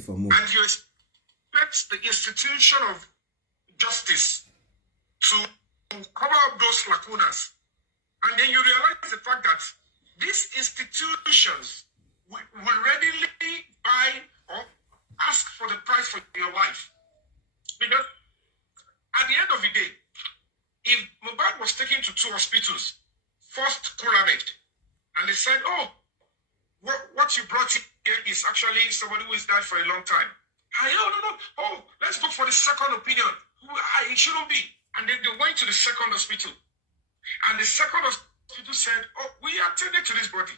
for more. And you expect the institution of justice to cover up those lacunas. And then you realize the fact that these institutions will readily buy or ask for the price for your life. Because at the end of the day, if Mohbad was taken to 2 hospitals, first coronet, and they said, oh, what you brought here is actually somebody who has died for a long time. No. Oh, let's go for the second opinion. It shouldn't be. And then they went to the second hospital. And the second hospital said, oh, we attended to this body.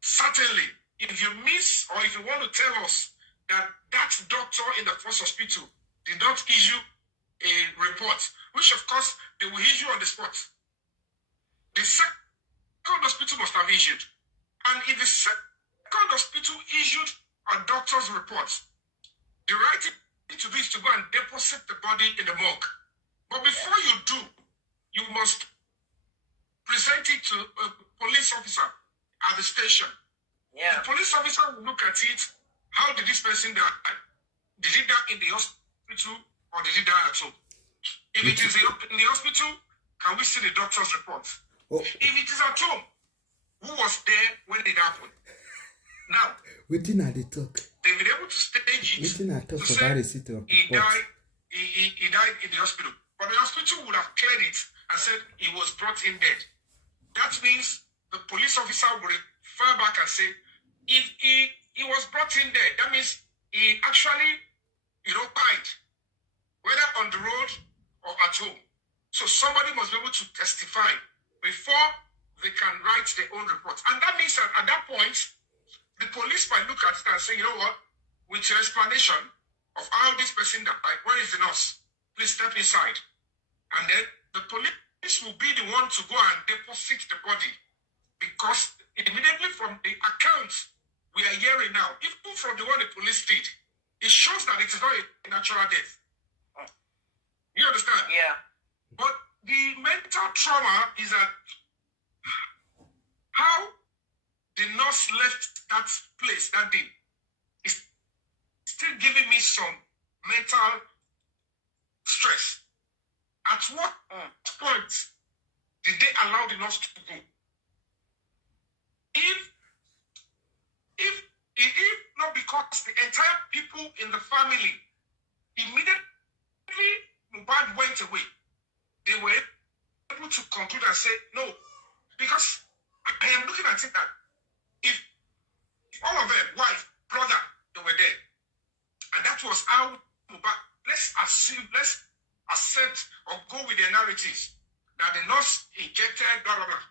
Certainly, if you miss or if you want to tell us that that doctor in the first hospital did not issue a report, which of course they will issue on the spot. The second hospital must have issued. And if the second hospital issued a doctor's report, the right thing to do is to go and deposit the body in the morgue. But before you do, you must present it to a police officer at the station. Yeah. The police officer will look at it. How did this person die? Did he die in the hospital or did he die at home? If it is in the hospital, can we see the doctor's report? Oh. If it is at home, who was there when it happened? Now, within the talk, they've been able to stage it to say he died in the hospital. But the hospital would have cleared it and said he was brought in dead. That means the police officer will refer back and say, if he was brought in dead, that means he actually, died, whether on the road or at home. So somebody must be able to testify before they can write their own report. And that means that at that point, the police might look at it and say, you know what, with your explanation of how this person died, where is the nurse? Please step inside. And then the police will be the one to go and deposit the body. Because immediately from the accounts we are hearing now, even from the one the police did, it shows that it is not a natural death. You understand? Yeah. But the mental trauma is that how the nurse left that place that day is still giving me some mental stress. At what point did they allow the nurse to go? If not because the entire people in the family immediately Mohbad went away, they were able to conclude and say no, because I am looking at it that if all of them, wife, brother, they were dead, and that was how Mohbad, let's accept or go with the narratives that the nurse injected, blah, blah, blah.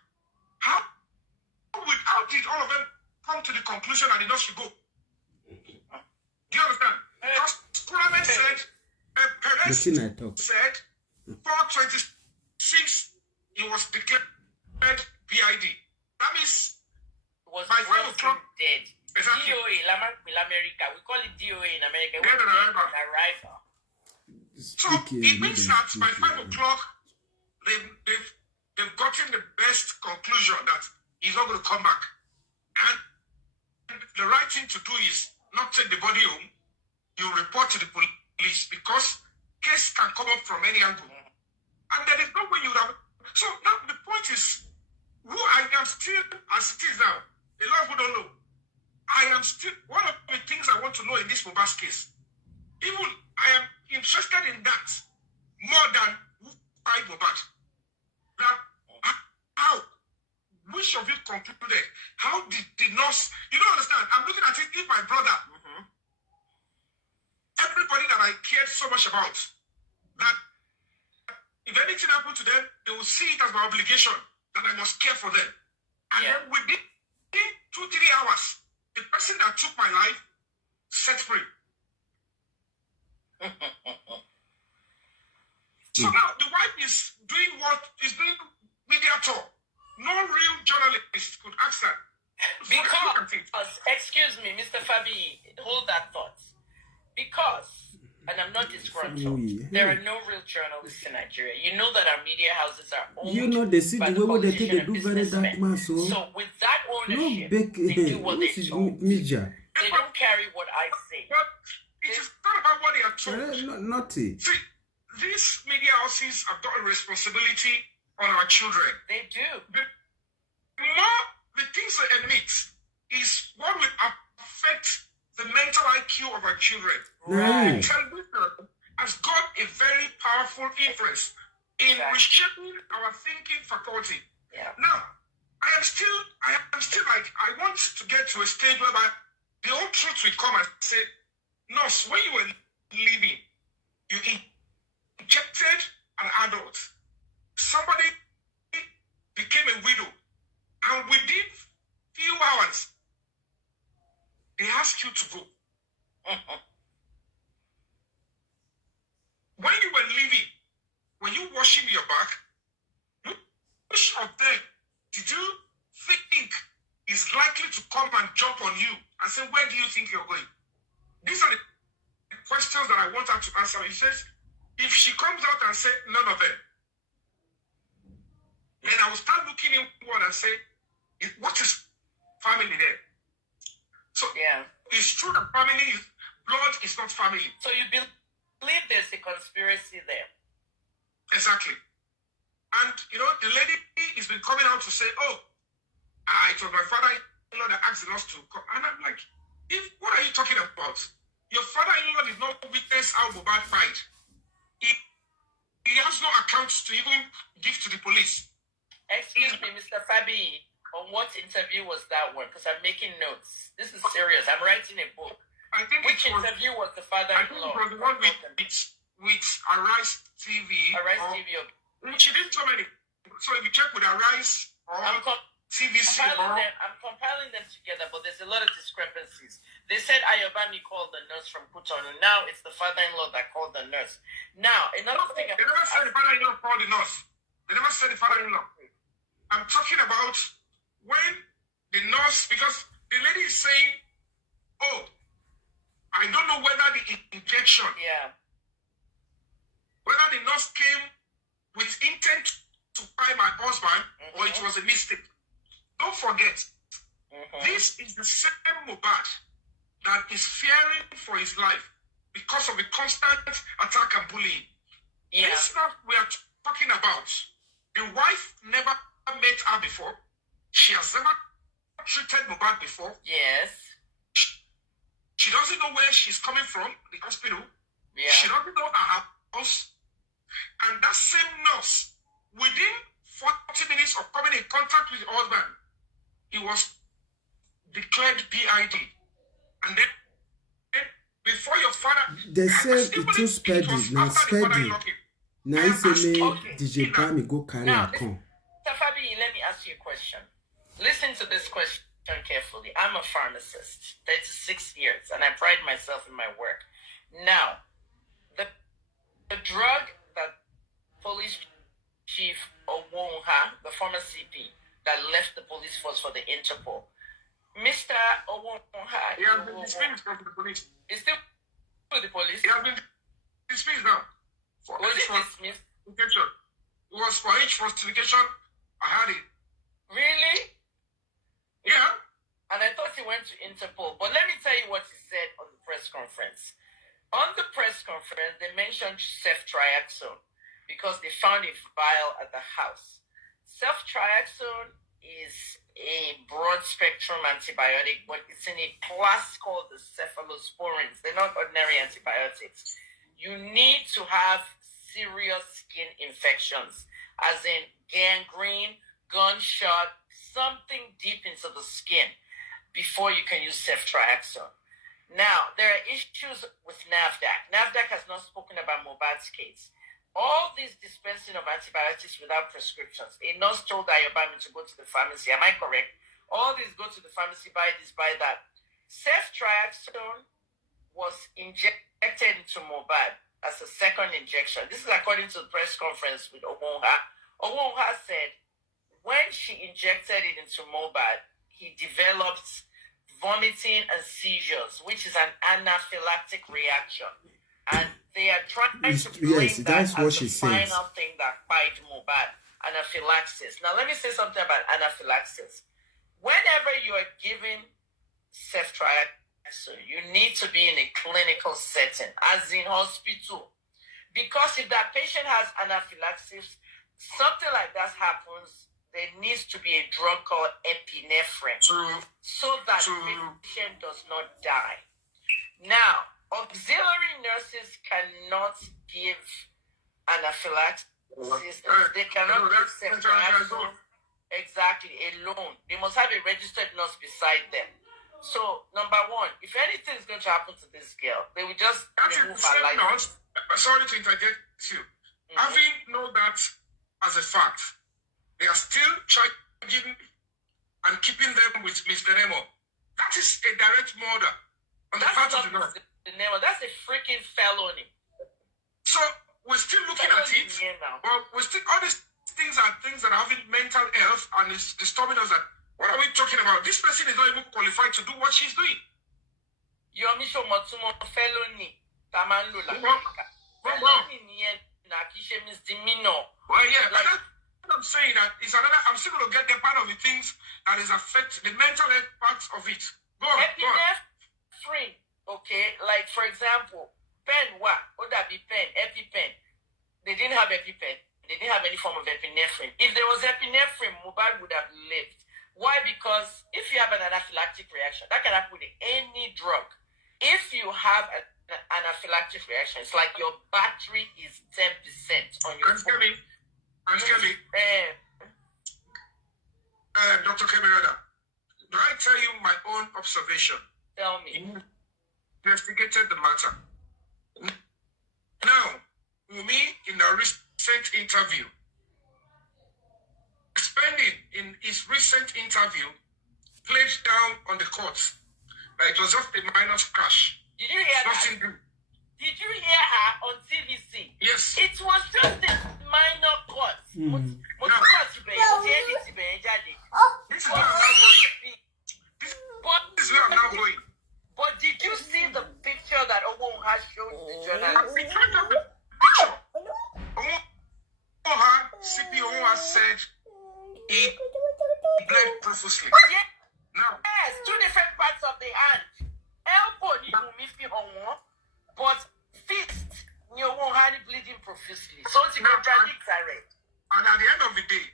How did all of them come to the conclusion that the nurse should go? Do you understand? Because Parliament said, Perez said, 426, he was declared PID. That means was by 5 o'clock dead. Exactly. DOA in America. We call it DOA in America. Arrival. So it means that by 5 o'clock, they've gotten the best conclusion that he's not going to come back. And the right thing to do is not take the body home. You report to the police because case can come up from any angle. And there is no way you would have. So now the point is, who I am still, as it is now, a lot of people don't know. I am still, one of the things I want to know in this Mohbad case, even I am interested in that more than who died Mohbad. That how, which of you concluded? How did the nurse, you don't understand, I'm looking at it, if my brother, everybody that I cared so much about, that if anything happened to them, they will see it as my obligation that I must care for them. And then within 2-3 hours, the person that took my life set free. So now the wife is doing what is doing media tour. No real journalist could ask her. Because, excuse me, Mr. Fabi, hold that thought. Because, and I'm not disgruntled, there are no real journalists in Nigeria. You know that our media houses are owned they see by the way they politicians do and very dark man, businessmen. So with that ownership, they do what they told. They don't carry what I say. But It is not about what they are told. Naughty. See, these media houses have got a responsibility on our children. They do. The things they emit is what will affect the mental IQ of our children. Right. Television has got a very powerful influence in reshaping our thinking faculty. Yeah. Now, I am still like, I want to get to a stage whereby the whole truth will come and say, nurse, when you were living, you injected an adult. Somebody became a widow. And within few hours, they ask you to go. When you were living, were you washing your back? Which of them did you think is likely to come and jump on you and say, where do you think you're going? These are the questions that I want her to answer. He says, if she comes out and says none of them, then I will start looking inward and say, what is family there? So it's true that blood is not family. So you believe there's a conspiracy there? Exactly. And, the lady has been coming out to say, it was my father-in-law that asked us to come. And I'm like, what are you talking about? Your father-in-law did not witness how Mohbad died. He has no accounts to even give to the police. Excuse me, Mr. Fabi. On what interview was that one? Because I'm making notes. This is serious. I'm writing a book. I think Which interview was the father-in-law? I think it was the one with Arise TV. Arise TV. She didn't tell me. So if you check with Arise or TVC, I'm compiling them together, but there's a lot of discrepancies. They said Ayobami called the nurse from Cotonou. Now it's the father-in-law that called the nurse. Now, another thing... They never said the father-in-law called the nurse. They never said the father-in-law. I'm talking about when the nurse, because the lady is saying, I don't know whether the injection, whether the nurse came with intent to buy my husband or it was a mistake. Don't forget, this is the same Mohbad that is fearing for his life because of the constant attack and bullying. This nurse we are talking about, the wife never met her before. She has never treated Mohbad before. Yes. She doesn't know where she's coming from, the hospital. Yeah. She doesn't know her house. And that same nurse, within 40 minutes of coming in contact with the husband, he was declared BID. And then before your father... They said it too speedy, now speedy. Now it's only DJ Bami go carry a con. Fabi, let me ask you a question. Listen to this question carefully. I'm a pharmacist, 36 years, and I pride myself in my work. Now, the drug that police chief Owonha, the former CP, that left the police force for the Interpol, Mr. Owonha, he has been dismissed from the police. He's still with the police? He has been dismissed now. Was it dismissed? It was for each falsification. I had it. Really? Yeah. And I thought he went to Interpol. But let me tell you what he said on the press conference. On the press conference, they mentioned ceftriaxone because they found a vial at the house. Ceftriaxone is a broad-spectrum antibiotic, but it's in a class called the cephalosporins. They're not ordinary antibiotics. You need to have serious skin infections, as in gangrene, gunshot, something deep into the skin before you can use ceftriaxone. Now, there are issues with NAFDAC. NAFDAC has not spoken about Mohbad's case. All these dispensing of antibiotics without prescriptions. A nurse told Ayobami to go to the pharmacy. Am I correct? All these go to the pharmacy, buy this, buy that. Ceftriaxone was injected into Mohbad as a second injection. This is according to the press conference with Owonha. Owonha said when she injected it into Mohbad, he developed vomiting and seizures, which is an anaphylactic reaction. And they are trying to blame that as the final thing that fight Mohbad, anaphylaxis. Now, let me say something about anaphylaxis. Whenever you are given ceftriaxone, So you need to be in a clinical setting, as in hospital. Because if that patient has anaphylaxis, something like that happens, there needs to be a drug called epinephrine so that the patient does not die. Now, auxiliary nurses cannot give anaphylaxis. They cannot give ceftriaxone exactly alone. They must have a registered nurse beside them. So, number one, if anything is going to happen to this girl, they will just remove her license. Sorry to interject you. Having known that as a fact, they are still charging and keeping them with Mr. Nemo. That is a direct murder on the part of the law. That's a freaking felony. So, we're still looking at it. Well, we're still, all these things are things that are having mental health and it's disturbing us that what are we talking about? This person is not even qualified to do what she's doing. Yomi show Matsumo felony. Tamanlo la. Felony misdemeanor. Well, yeah, like, but I'm saying that is another. I'm still going to get the part of the things that is affect the mental health parts of it. Go on. Epinephrine, okay? Like for example, pen what? Would that be pen? EpiPen. They didn't have EpiPen. They didn't have any form of epinephrine. If there was epinephrine, Mohbad would have lived. Why? Because if you have an anaphylactic reaction, that can happen with any drug. If you have an anaphylactic reaction, it's like your battery is 10% on your phone. Kemi. Dr. Kemi, do I tell you my own observation? Tell me. Investigated the matter. Now, Yomi, in a recent interview, spending in his recent interview, played down on the court that it was just a minor crash. Did you hear that? Did you hear her on TVC? Yes. It was just a minor cut. This is where I'm now going. This is where I'm now going. But did you see the picture that Owo has shown the journalist? In front of the picture, CPO has said he bled profusely. Yeah. Now, yes, two different parts of the hand. Elbow, but fist, you won't have bleeding profusely. So it's contradicts, and at the end of the day,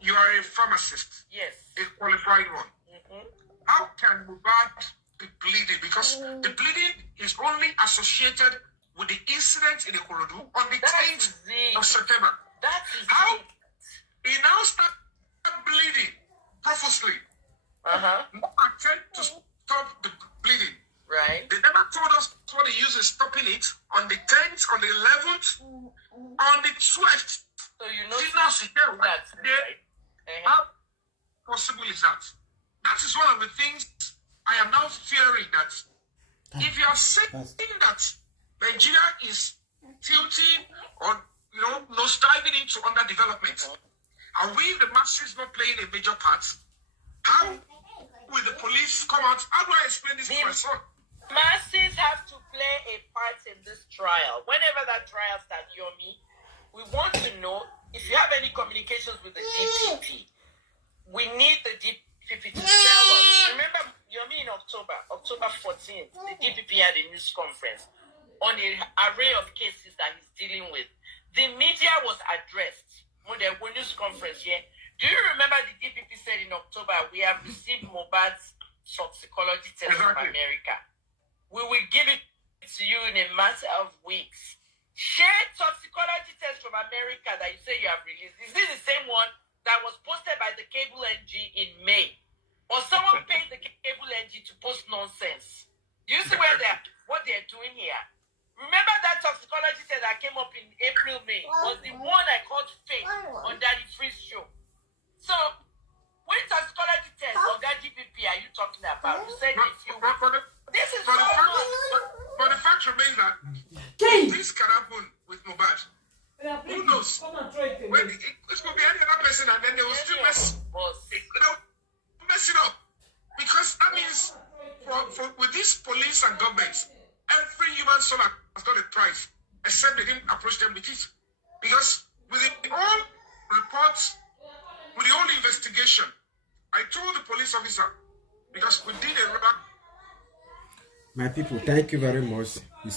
you are a pharmacist. Yes. A qualified one. How can Mohbad be bleeding? Because the bleeding is only associated with the incident in the Ikorodu on the 10th of September. That is how he now started bleeding profusely. No attempt to stop the bleeding. Right. They never told us what they use is stopping it on the 10th, on the 11th, on the 12th. So you know that's right. How possible is that? That is one of the things I am now fearing, that if you are saying that Nigeria is tilting or diving into underdevelopment, are we the masses not playing a major part? How will the police come out? How do I explain this to my son? Masses have to play a part in this trial. Whenever that trial starts, Yomi, we want to know if you have any communications with the DPP. We need the DPP to tell us. Remember, Yomi, in October 14th, the DPP had a news conference on an array of cases that he's dealing with. The media was addressed when there was a news conference here. Do you remember the DPP said in October, we have received Mohbad's toxicology test from America. We will give it to you in a matter of weeks. Share toxicology test from America that you say you have released. Is this the same one that was posted by the cable NG in May? Or someone paid the cable NG to post nonsense? Do you see what they're doing here? Remember that toxicology test that came up in April, May was the one I called fake on Daddy Free's show. So, which toxicology test or that DPP are you talking about? You said this is but the fact remains that this can happen with Mohbad. Who knows? When it could be any other person and then they will still mess it up. Because that means with these police and government, every human soul has got a price, except they didn't approach them with it. Because with the whole reports, with the whole investigation, I told the police officer, because we did a My people, thank you very much.